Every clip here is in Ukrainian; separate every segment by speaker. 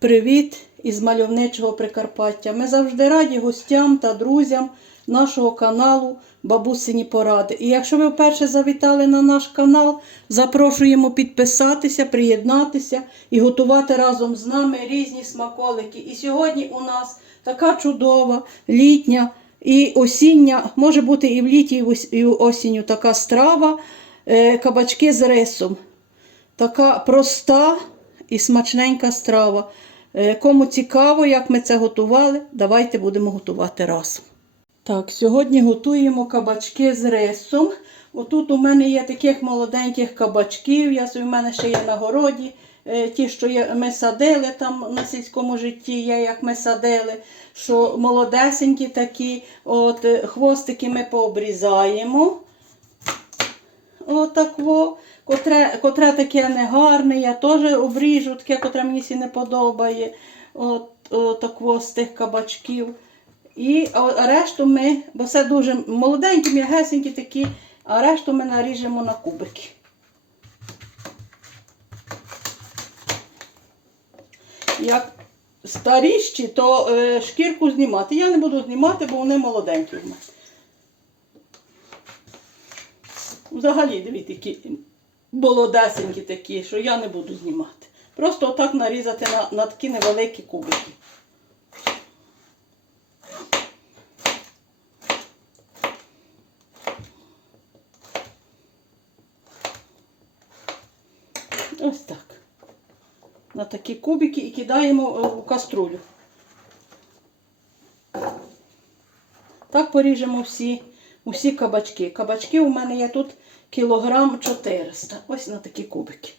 Speaker 1: Привіт із мальовничого Прикарпаття. Ми завжди раді гостям та друзям нашого каналу Бабусині Поради. І якщо ви вперше завітали на наш канал, запрошуємо підписатися, приєднатися і готувати разом з нами різні смаколики. І сьогодні у нас така чудова літня і осіння, може бути і в літі, і осінню така страва е, кабачки з рисом. Така проста і смачненька страва. Е, Кому цікаво, як ми це готували, давайте будемо готувати разом. Так, сьогодні готуємо кабачки з рисом. Отут у мене є таких молоденьких кабачків, я собі в мене ще є на городі. Е, Ті, що ми садили там на сільському житті, є, як ми садили, що молодесенькі такі, от е, хвостики ми пообрізаємо. Отак во. Котре, котре таке негарне, я теж обріжу, таке, котре мені сі не подобає. От, отак во з тих кабачків. І решту ми, бо це дуже молоденькі, м'ягесенькі такі, а решту ми наріжемо на кубики. Як старіші, то е, шкірку знімати. Я не буду знімати, бо вони молоденькі в мене. Взагалі, дивіться, які молодесенькі такі, що я не буду знімати. Просто отак нарізати на, на такі невеликі кубики. Ось так. На такі кубики і кидаємо е, в каструлю. Так поріжемо всі, усі кабачки. Кабачки у мене є тут кілограм 400. Ось на такі кубики.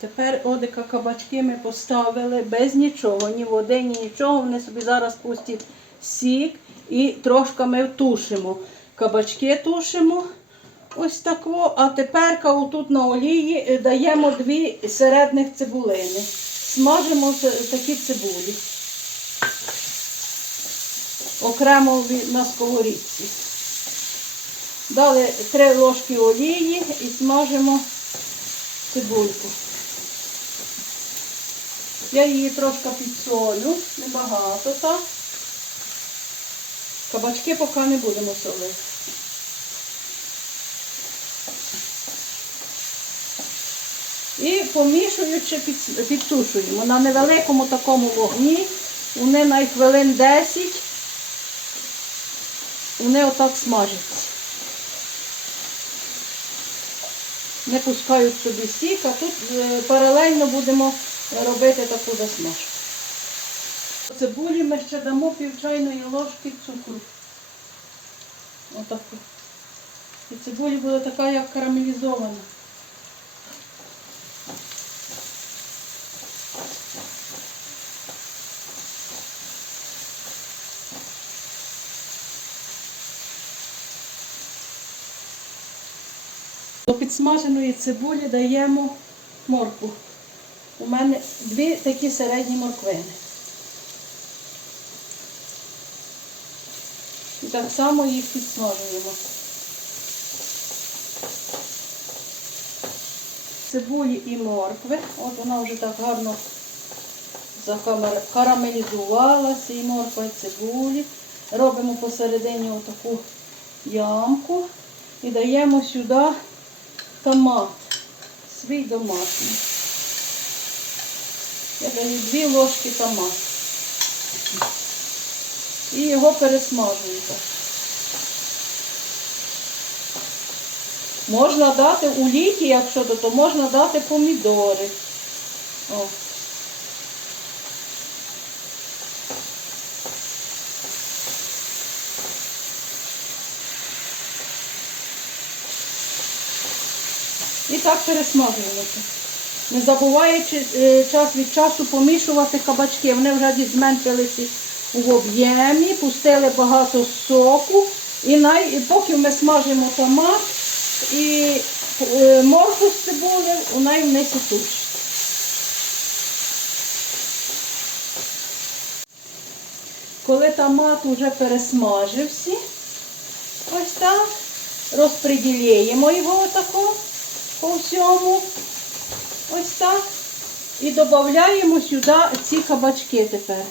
Speaker 1: Тепер одика кабачки ми поставили без нічого, ні води, ні нічого. Вони собі зараз пустять сік і трошки ми тушимо. Кабачки тушимо. Ось так. во. А тепер тут на олії е, даємо дві середних цибулини. Смажимо такі цибулі. Окремо на сковорідці. Дали три ложки олії і смажимо цибульку. Я її трошки підсолю, небагато так. Кабачки поки не будемо солити. І помішуючи, під- підтушуємо на невеликому такому вогні. Вони на хвилин 10. Вони отак смажаться. Не пускають собі сік, а тут е, паралельно будемо робити таку засмажку. Цибулі ми ще дамо пів чайної ложки цукру. Отаку. І цибулі буде така, як карамелізована. До підсмаженої цибулі даємо моркву. У мене дві такі середні морквини. І так само їх підсмажуємо. Цибулі і моркви. От вона вже так гарно закамер- карамелізувалася, і морква, і цибулі. Робимо посередині отаку ямку і даємо сюди томат, свій домашній. Я даю дві ложки томат. І його пересмажую. Можна дати у літі, якщо то, то можна дати помідори. О. І так пересмажуємо. Не забуваючи е, час від часу помішувати кабачки. Вони вже зменшилися в об'ємі, пустили багато соку. І, най, поки ми смажимо томат і е, моркву з цибулею, у неї вниз і тушить. Коли томат вже пересмажився, ось так, розподіляємо його отако по всьому. Ось так. І додаємо сюди ці кабачки тепер.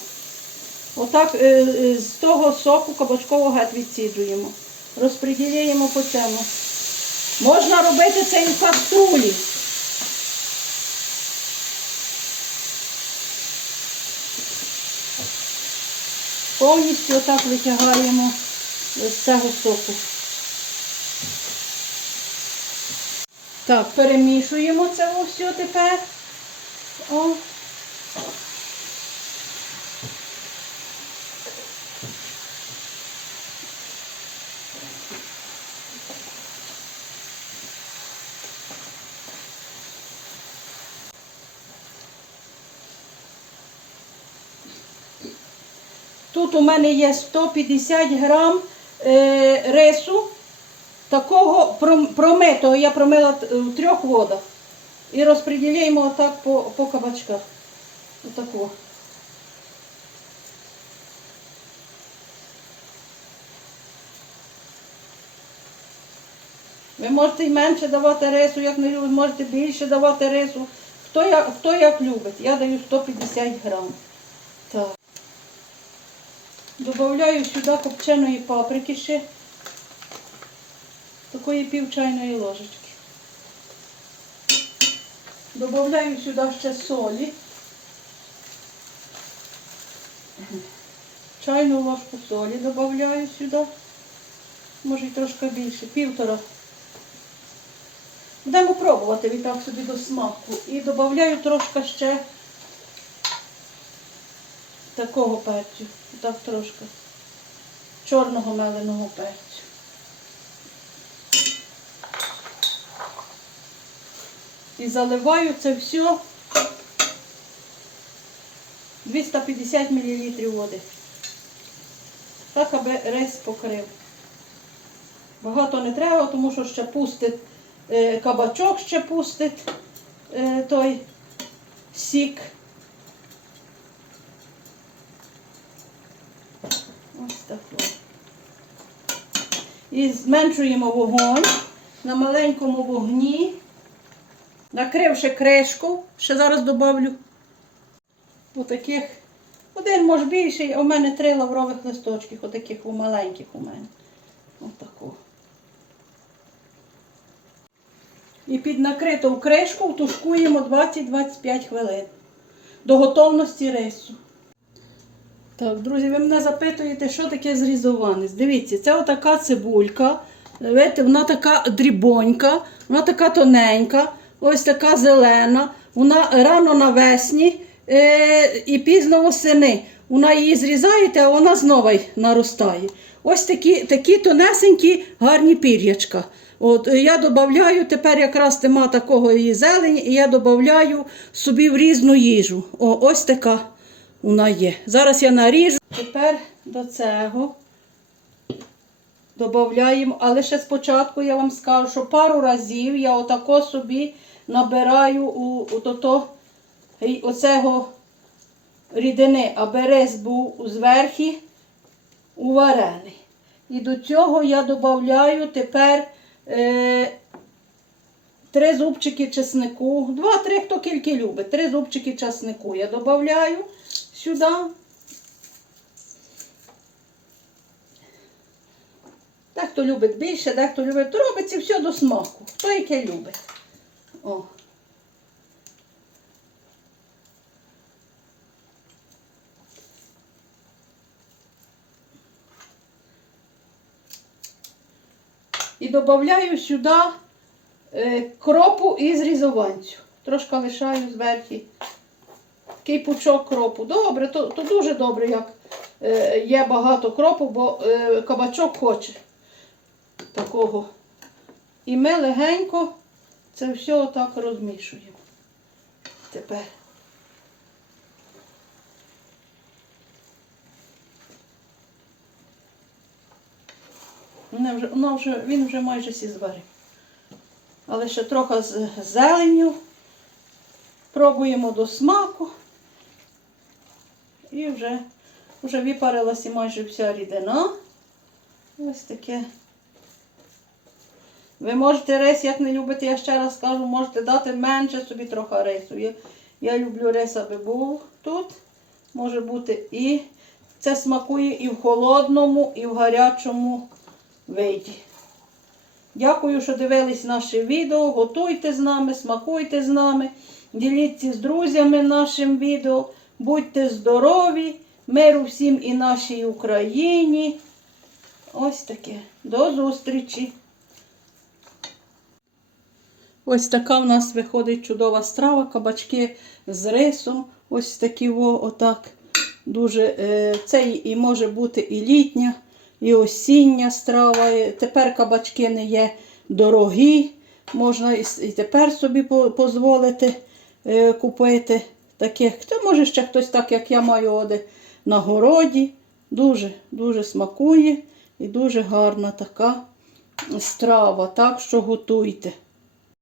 Speaker 1: Отак е, е, з того соку кабачкового геть відсіджуємо. Розподіляємо по цьому. Можна робити це і в каструлі. Повністю отак витягаємо з цього соку. Так, перемішуємо це все тепер. О. Тут у мене є 150 грам е, рису, такого пром- промитого, я промила в трьох водах. І розподіляємо отак по, по кабачках. Отако. Ви можете і менше давати рису, як не любите, можете більше давати рису. Хто як, хто як любить. Я даю 150 грам. Так. Добавляю сюди копченої паприки ще. Такої пів чайної ложечки. Добавляю сюди ще солі. Чайну ложку солі додаю сюди. Може й трошки більше, півтора. Будемо пробувати відтак собі до смаку. І додаю трошки ще такого перцю. Так трошки. Чорного меленого перцю. І заливаю це все 250 мл води. Так, аби рис покрив. Багато не треба, тому що ще пустить е, кабачок, ще пустить е, той сік. Ось так. І зменшуємо вогонь на маленькому вогні, накривши кришку, ще зараз добавлю отаких, один може більший, а у мене три лаврових листочків, отаких у маленьких у мене. Отаку. І під накриту кришку тушкуємо 20-25 хвилин до готовності рису. Так, друзі, ви мене запитуєте, що таке зрізованець. Дивіться, це отака цибулька. Вона така дрібонька, вона така тоненька, ось така зелена. Вона рано навесні е, і пізно восени. Вона її зрізаєте, а вона знову наростає. Ось такі, такі тонесенькі гарні пір'ячка. От, е, я додаю, тепер якраз тема такого її зелені, і я додаю собі в різну їжу. О, ось така вона є. Зараз я наріжу. Тепер до цього додаємо, але ще спочатку я вам скажу, що пару разів я отако собі набираю у, у тото, оцього рідини, аби рис був зверху уварений. І до цього я додаю тепер е, три зубчики чеснику. Два-три, хто тільки любить. Три зубчики чеснику я додаю сюди. Дехто любить більше, дехто любить. То робиться все до смаку. Хто яке любить. О. І додаю сюди е, кропу із різованцю. Трошки лишаю зверху. Такий пучок кропу. Добре, то, то дуже добре, як е, є багато кропу, бо е, кабачок хоче такого. І ми легенько це все отак розмішуємо. Тепер. Вже, вже, він вже майже сі зварив. Але ще трохи з зеленню. Пробуємо до смаку. І вже, вже випарилася майже вся рідина. Ось таке. Ви можете рис, як не любите, я ще раз кажу, можете дати менше собі трохи рису. Я, я люблю рис, аби був тут. Може бути і це смакує і в холодному, і в гарячому виді. Дякую, що дивились наше відео. Готуйте з нами, смакуйте з нами, діліться з друзями нашим відео. Будьте здорові, миру всім і нашій Україні. Ось таке. До зустрічі. Ось така в нас виходить чудова страва, кабачки з рисом. Ось такі во, отак. Дуже, е, це і може бути і літня, і осіння страва. Тепер кабачки не є дорогі. Можна і, тепер собі дозволити е, купити таких. Це може ще хтось так, як я маю оде на городі. Дуже, дуже смакує і дуже гарна така страва. Так що готуйте.